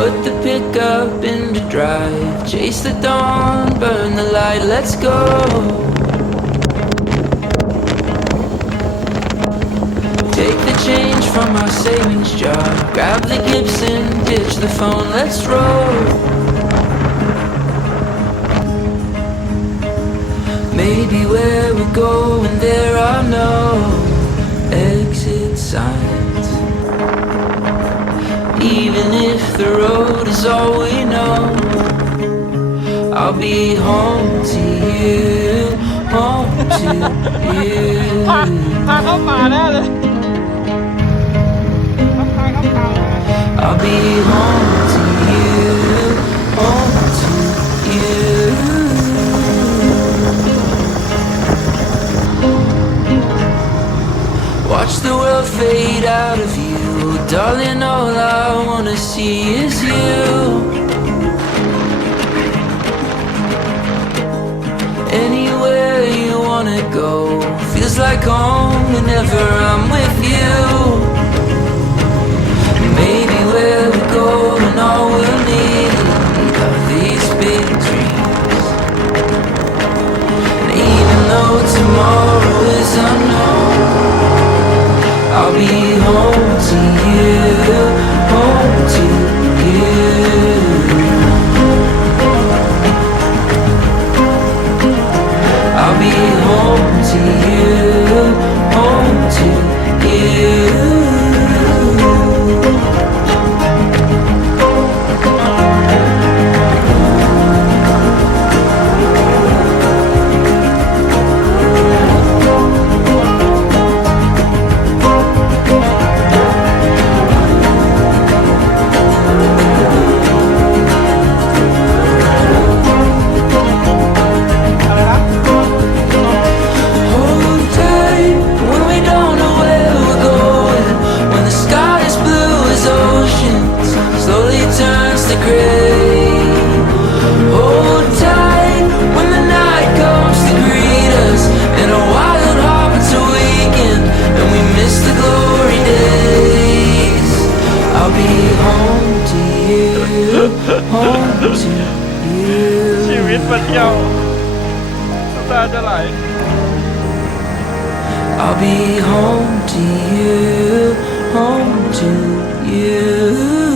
Put the pickup into drive, chase the dawn, burn the light, let's go. Take the change from our savings jar, grab the Gibson, ditch the phone, let's roll. Maybe where we're going there are no exit signs. Even if the road is all we know, I'll be home to you, home to you. พาเข้าป่าแน่เลยพาเข้าป่า I'll be home to you, home to you. Watch the world fade out of you, darling, all I wanna see is you. Anywhere you wanna go, feels like home whenever I'm with you. Maybe where we go and all we'll need are these big dreams. And even though tomorrow is unknown, I'll be home to you, home to you. I'll be home to you, home to you. Hold tight when we don't know where we're going, when the sky is blue as oceans, slowly turns to gray. Hold tight when the night comes to greet us, and our wild hearts are weakened, and we miss the glory days. I'll be home to you, home to you. ชีวิตมาเที่ยวน้ำตาจะไหล I'll be home to you, home to you.